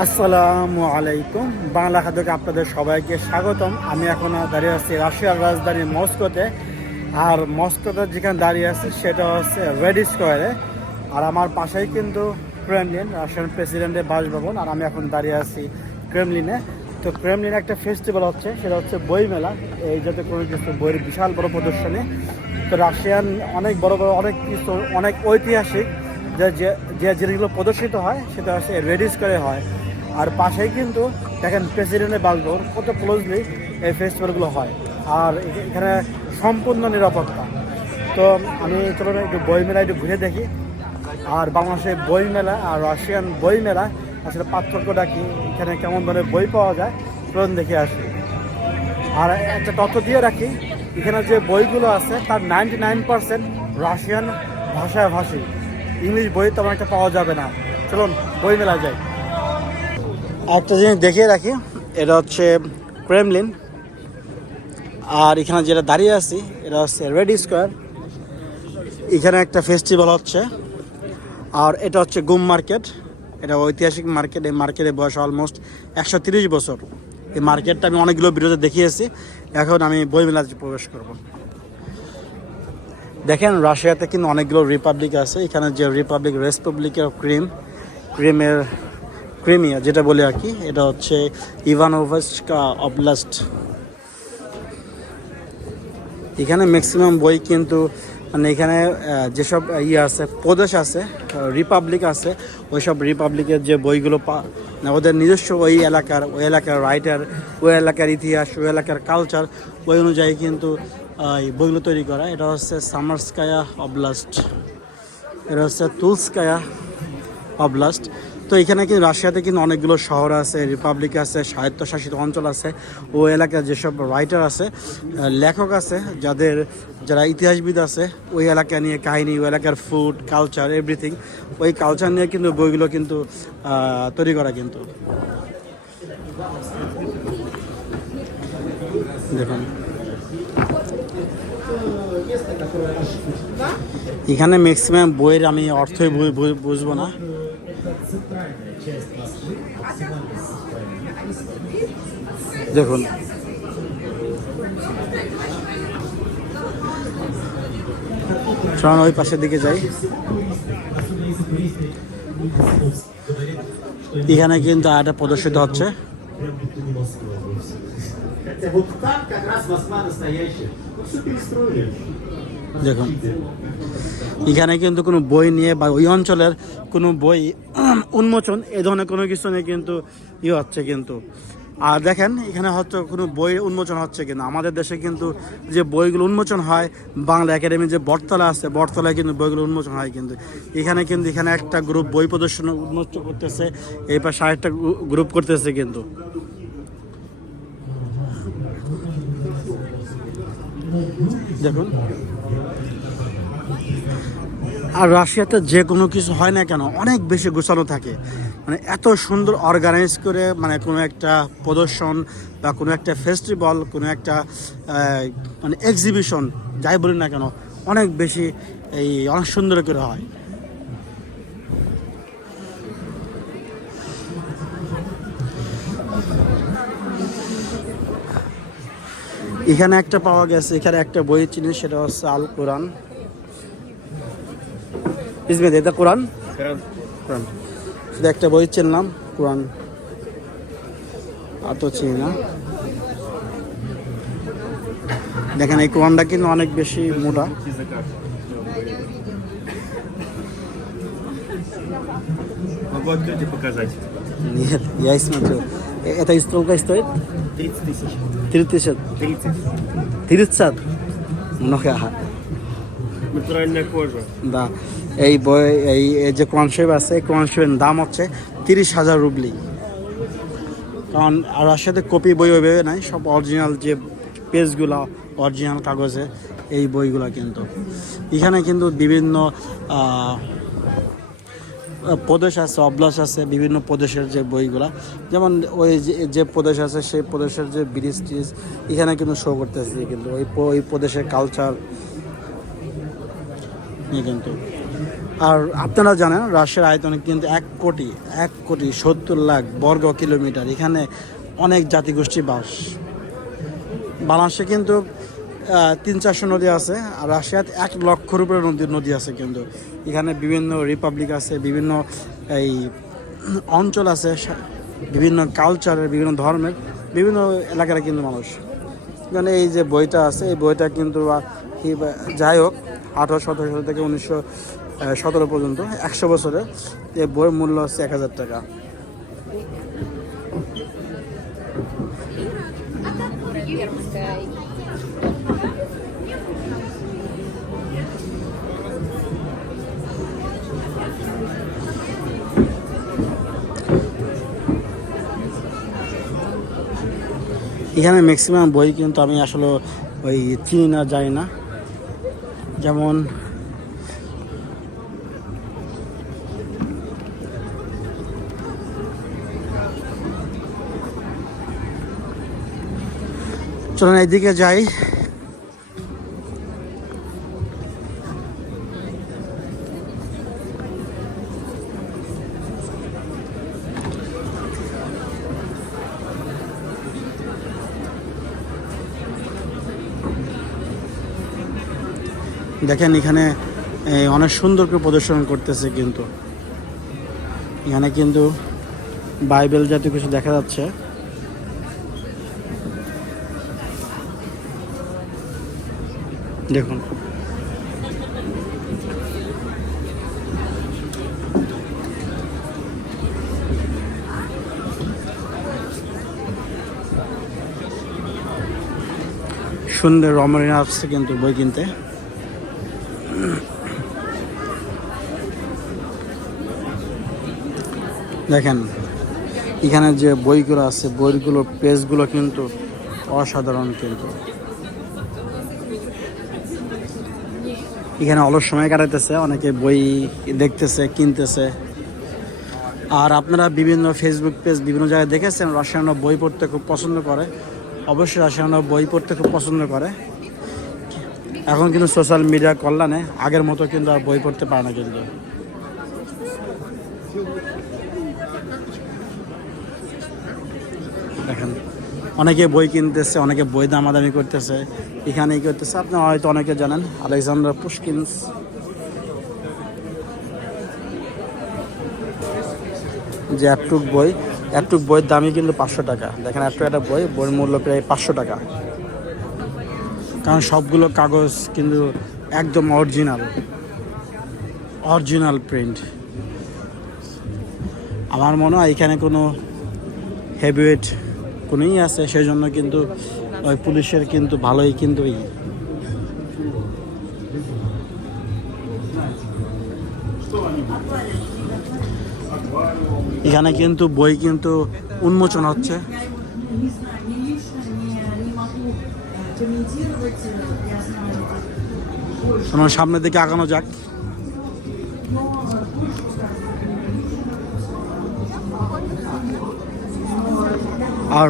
আসসালামু আলাইকুম। বাংলা খাদ্যকে আপনাদের সবাইকে স্বাগতম। আমি এখন দাঁড়িয়ে আছি রাশিয়ার রাজধানী মস্কোতে। আর মস্কোতে যেখানে দাঁড়িয়ে আছি সেটা হচ্ছে রেড স্কোয়ারে। আর আমার পাশেই কিন্তু ক্রেমলিন রাশিয়ান প্রেসিডেন্টের বাসভবন। আর আমি এখন দাঁড়িয়ে আছি ক্রেমলিনে। তো ক্রেমলিনে একটা ফেস্টিভ্যাল হচ্ছে, সেটা হচ্ছে বই মেলা। এই যাতে কোনো কিছু বইয়ের বিশাল বড় প্রদর্শনী। তো রাশিয়ান অনেক বড় বড়, অনেক কিছু, অনেক ঐতিহাসিক যে, যে- জিনিসগুলো প্রদর্শিত হয়, সেটা হচ্ছে রেড স্কোয়ারে হয়। আর পাশেই কিন্তু দেখেন প্রেসিডেন্টের বাসভবন কত ক্লোজলি এই ফেস্টিভ্যালগুলো হয়। আর এখানে সম্পূর্ণ নিরাপত্তা। তো আমি চলুন একটু বই মেলা একটু ঘুরে দেখি। আর বাংলাদেশের বই মেলা আর রাশিয়ান বই মেলা আসলে পার্থক্যটা কি? এখানে কেমন ধরনের বই পাওয়া যায়? চলুন দেখে আসি। আর একটা তথ্য দিয়ে রাখি, এখানে যে বইগুলো আছে, তার নাইনটি নাইন পার্সেন্ট রাশিয়ান ভাষায় ভাষী ইংলিশ বই তেমন একটা পাওয়া যাবে না। চলুন বই মেলা যাই। একটা জিনিস দেখিয়ে রাখি, এটা হচ্ছে ক্রেমলিন আর এখানে যেটা দাঁড়িয়ে আছি, এটা হচ্ছে রেড স্কোয়ার এখানে একটা ফেস্টিভ্যাল হচ্ছে, আর এটা হচ্ছে গুম মার্কেট। এটা ঐতিহাসিক মার্কেট, এই মার্কেটের বয়স অলমোস্ট একশো তিরিশ বছর। এই মার্কেটটা আমি অনেকগুলো ভিডিওতে দেখিয়েছি, এখন আমি বই বইমেলাতে প্রবেশ করব। দেখেন, রাশিয়াতে কিন্তু অনেকগুলো রিপাবলিক আছে। এখানে যে রিপাবলিক রেসপাবলিকের ক্রিম ক্রিমের ক্রিমিয়া যেটা বলে আর কি এটা হচ্ছে ইভানোভস্কা অবলাস্ট। এখানে ম্যাক্সিমাম বই কিন্তু মানে এখানে যেসব ইয়ে আছে প্রদেশ আছে রিপাবলিক আছে ওই সব রিপাবলিকের যে বইগুলো পা- না, ওদের নিজস্ব ওই এলাকার ওই এলাকার রাইটার ওই এলাকার ইতিহাস ওই এলাকার কালচার ওই অনুযায়ী কিন্তু এই বইগুলো তৈরি করা। এটা হচ্ছে সামার্সকায়া অবলাস্ট। এটা হচ্ছে তুলস্কায়া অবলাস্ট। তো এখানে কিন্তু রাশিয়াতে কিন্তু অনেকগুলো শহর আছে, রিপাবলিক আছে, স্বায়ত্তশাসিত অঞ্চল আছে, ও এলাকার যেসব রাইটার আছে লেখক আছে, যাদের যারা ইতিহাসবিদ আছে, ওই এলাকা নিয়ে কাহিনী ওই এলাকার ফুড কালচার এভরিথিং ওই কালচার নিয়ে কিন্তু বইগুলো কিন্তু তৈরি করা কিন্তু। দেখুন। এখানে ম্যাক্সিমাম বইয়ের আমি অর্থই বুঝব না। দেখুন চলুন ওই পাশের দিকে যাই এখানে কিন্তু আটা প্রদর্শিত হচ্ছে Хотя вот там как раз Москва настоящая. Ну, все перестроили. দেখুন। এখানে কিন্তু কোনো বই নিয়ে বা ওই অঞ্চলের কোনো বই, উন্মোচন, এ ধরনের কোনো কিছু নিয়ে কিন্তু ইয়ে হচ্ছে কিন্তু। আর দেখেন, এখানে হয়তো কোনো বই উন্মোচন হচ্ছে কিন্তু আমাদের দেশে কিন্তু যে বইগুলো উন্মোচন হয়, বাংলা একাডেমি যে বটতলা আছে, বটতলায় কিন্তু বইগুলো উন্মোচন হয় কিন্তু। এখানে কিন্তু এখানে একটা গ্রুপ বই প্রদর্শন উন্মোচন করতেছে এই পাশে আরেকটা গ্রুপ করতেছে কিন্তু। দেখুন। আর রাশিয়াতে যে কোনো কিছু হয় না কেন, অনেক বেশি গোছানো থাকে। মানে এত সুন্দর অর্গানাইজ করে মানে কোনো একটা প্রদর্শন বা কোনো একটা ফেস্টিভ্যাল কোনো একটা মানে এক্সিবিশন যাই বলি না কেন, অনেক বেশি এই অনেক সুন্দর করে হয়। এখানে একটা পাওয়া গেছে, এখানে একটা বই চিনি, সেটা হচ্ছে আল কোরআন ইসমেদ এটা কোরআন কোরআন শুধু একটা বই চিনলাম কোরআন আর তো চিনি না দেখেন এই কোরআনটা কিন্তু অনেক বেশি মোটা Могу открыть и показать. Нет, я и смотрю. Э, Это из сколько стоит? 30 тысяч. 30. 30. 30? Много. Натуральная кожа. দা এই বই, এই যে কোরআন শরীফ আছে, কোরআন শরীফের দাম হচ্ছে তিরিশ হাজার রুবলি। কারণ আর রাশিয়াতে কপি বই ওইভাবে নাই, সব অরিজিনাল যে পেজগুলো অরিজিনাল কাগজে এই বইগুলো কিন্তু। এখানে কিন্তু বিভিন্ন প্রদেশ আছে, অবলাস আছে, বিভিন্ন প্রদেশের যে বইগুলা। যেমন ওই যে যে প্রদেশ আছে, সেই প্রদেশের যে ব্রিজ টিজ এখানে কিন্তু শো করতেছে কিন্তু, ওই ওই প্রদেশের কালচার নিয়ে কিন্তু। আর আপনারা জানেন, রাশিয়ার আয়তন কিন্তু এক কোটি এক কোটি সত্তর লাখ বর্গ কিলোমিটার। এখানে অনেক জাতিগোষ্ঠী বাস। বাংলাদেশে কিন্তু তিন চারশো নদী আছে, আর রাশিয়াতে এক লক্ষর উপরে নদী নদী আছে কিন্তু। এখানে বিভিন্ন রিপাবলিক আছে, বিভিন্ন এই অঞ্চল আছে বিভিন্ন কালচারের, বিভিন্ন ধর্মের, বিভিন্ন এলাকার কিন্তু মানুষ। মানে এই যে বইটা আছে, এই বইটা কিন্তু যাই হোক আঠারো সতেরো সাল থেকে উনিশশো সতেরো পর্যন্ত, একশো বছরে এই বইয়ের মূল্য হচ্ছে এক হাজার টাকা। এখানে ম্যাক্সিমাম বই কিন্তু আমি আসলে ওই চিনি না, জানি না। যেমন চলুন এইদিকে যাই। দেখেন এখানে অনেক সুন্দর করে প্রদর্শন করতেছে কিন্তু। এখানে কিন্তু বাইবেল জাতীয় কিছু দেখা যাচ্ছে। দেখুন। সুন্দর রমণীরা আসছে কিন্তু বই কিনতে। দেখেন, এখানে যে বইগুলো আছে, বইগুলোর পেজগুলো কিন্তু অসাধারণ কিন্তু। এখানে অলস সময় কাটাইতেছে, অনেকে বই দেখতেছে, কিনতেছে। আর আপনারা বিভিন্ন ফেসবুক পেজ বিভিন্ন জায়গায় দেখেছেন রাশিয়ানরা বই পড়তে খুব পছন্দ করে? অবশ্যই রাশিয়ানরা বই পড়তে খুব পছন্দ করে। এখন কিন্তু সোশ্যাল মিডিয়া কল্যাণে আগের মতো কিন্তু আর বই পড়তে পারে না কিন্তু দেখেন অনেকে বই কিনতেছে, অনেকে বই দামাদামি করতেছে এখানে করতেছে। আপনি হয়তো অনেকে জানেন, আলেকজান্ডার পুষ্কিন্স যে একটুক বই একটুক বইয়ের দামই কিন্তু পাঁচশো টাকা। দেখেন একটু একটা বই, বইয়ের মূল্য প্রায় পাঁচশো টাকা। কারণ সবগুলো কাগজ কিন্তু একদম অরিজিনাল। Original print. আমার মনে হয় এখানে কোনো হেভিওয়েট কোনোই আছে সেই জন্য কিন্তু ওই পুলিশের কিন্তু ভালোই কিন্তু ই। এখানে কিন্তু বই কিন্তু উন্মোচন হচ্ছে। সামনের দিকে আগানো যাক। আর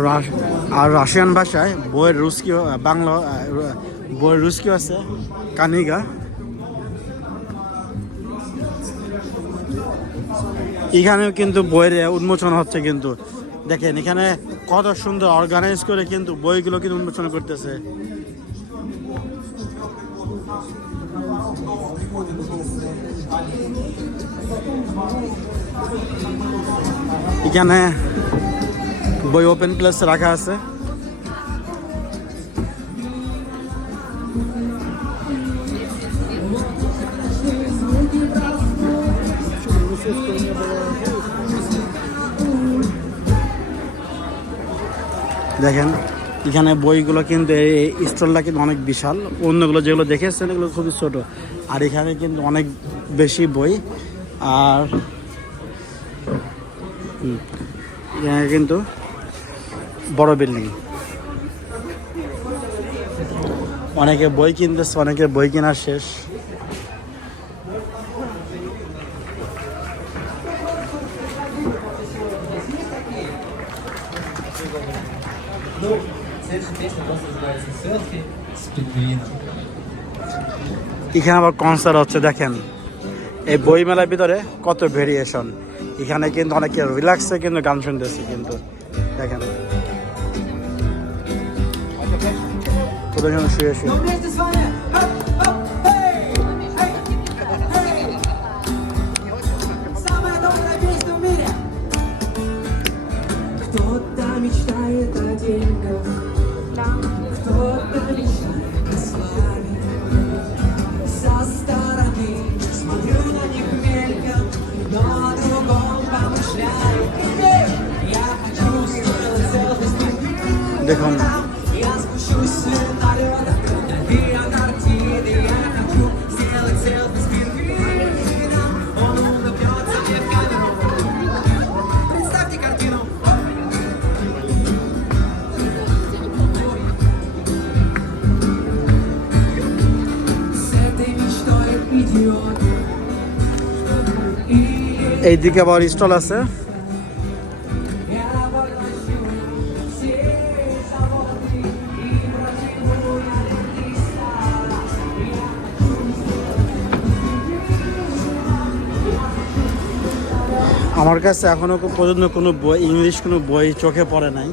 আর রাশিয়ান ভাষায় বইয়ের রুস্কি বাংলা বইয়ের রুস্কি আছে, কানিগা। এখানেও কিন্তু বইয়ের উন্মোচন হচ্ছে কিন্তু। দেখেন, এখানে কত সুন্দর অর্গানাইজ করে কিন্তু বইগুলো কিন্তু উন্মোচন করতেছে। এখানে বই ওপেন প্লেস রাখা আছে। দেখেন, এখানে বইগুলো কিন্তু এই স্টলটা কিন্তু অনেক বিশাল। অন্যগুলো যেগুলো দেখেছেন এগুলো খুবই ছোট। আর এখানে কিন্তু অনেক বেশি বই। আর এখানে কিন্তু বড় বিল্ডিং। অনেকে বই কিনতেছে, অনেকে বই কেনার শেষ। এখানে আবার কনসার্ট হচ্ছে, দেখেন। এই বই মেলার ভিতরে কত ভেরিয়েশন এখানে কিন্তু অনেকে রিল্যাক্সে কিন্তু গান শুনতেছি কিন্তু, দেখেন। подожди, что я еще. Кто-то мечтает о деньгах, кто-то мечтает о славе. Со стороны смотрю на них мельком, но о другом помышляю. Я хочу сделать селфи с. এইদিকে আবার স্টল আছে। আমার কাছে এখনও পর্যন্ত কোনো বই, ইংলিশ কোনো বই চোখে পড়ে নাই।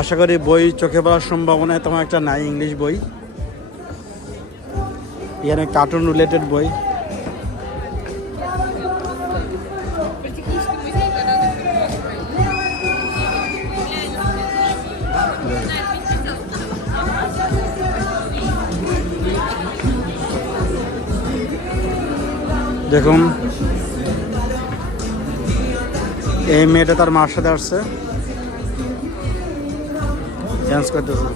আশা করি বই চোখে পড়ার সম্ভাবনায় তেমন একটা নাই, ইংলিশ বই। এখানে কার্টুন রিলেটেড বই। দেখুন। এই মেয়েটা তার মার সাথে আসছে। ডান্স করতেছে।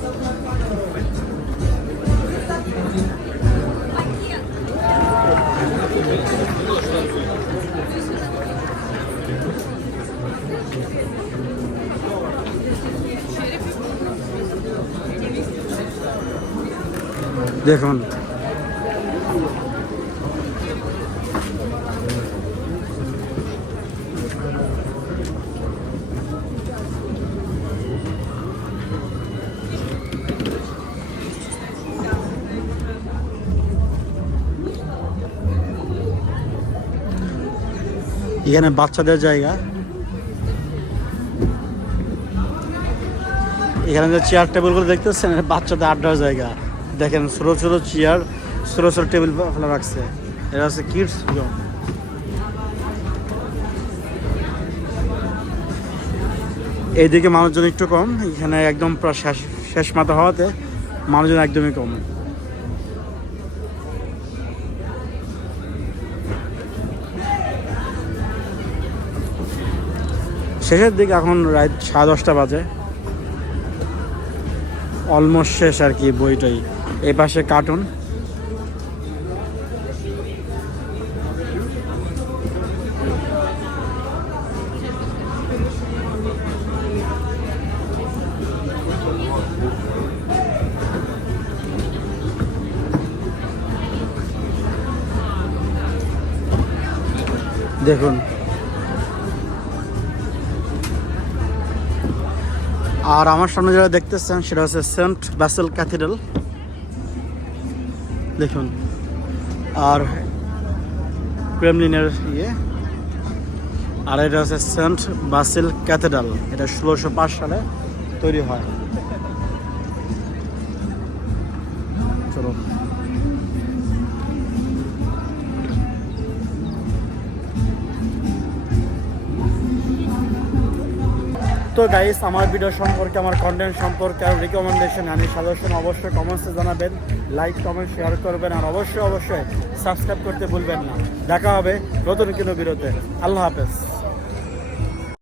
দেখুন। এখানে বাচ্চাদের জায়গা। এখানে যে চেয়ার টেবিলগুলো দেখতেছেন বাচ্চাদের আড্ডার জায়গা। দেখেন ছোটো ছোটো চেয়ার ছোটো ছোটো টেবিল ফেলে রাখছে। এটা হচ্ছে কিডস জোন এইদিকে মানুষজন একটু কম, এখানে একদম প্রায় শেষ শেষ মাথা হওয়াতে মানুষজন একদমই কম। শেষের দিকে এখন রাত সাড়ে দশটা বাজে। অলমোস্ট শেষ আর কি বইটাই। এই পাশে কার্টুন। দেখুন আর আমার সামনে যারা দেখতেছেন, সেটা হচ্ছে সেন্ট ব্যাসেল ক্যাথিড্রাল। দেখুন। আর ক্রেমলিনের ইয়ে। আর এটা হচ্ছে সেন্ট বাসিল ক্যাথিড্রাল। এটা ষোলোশো পাঁচ সালে তৈরি হয়। চলো তো গাইস আমার ভিডিও সম্পর্কে, আমার কন্টেন্ট সম্পর্কে আর রিকমেন্ডেশন আমি সাজেশন অবশ্যই কমেন্টসে জানাবেন লাইক কমেন্ট শেয়ার করবেন আর অবশ্যই অবশ্যই সাবস্ক্রাইব করতে ভুলবেন না। দেখা হবে নতুন কোনো বিরতে আল্লাহ হাফেজ।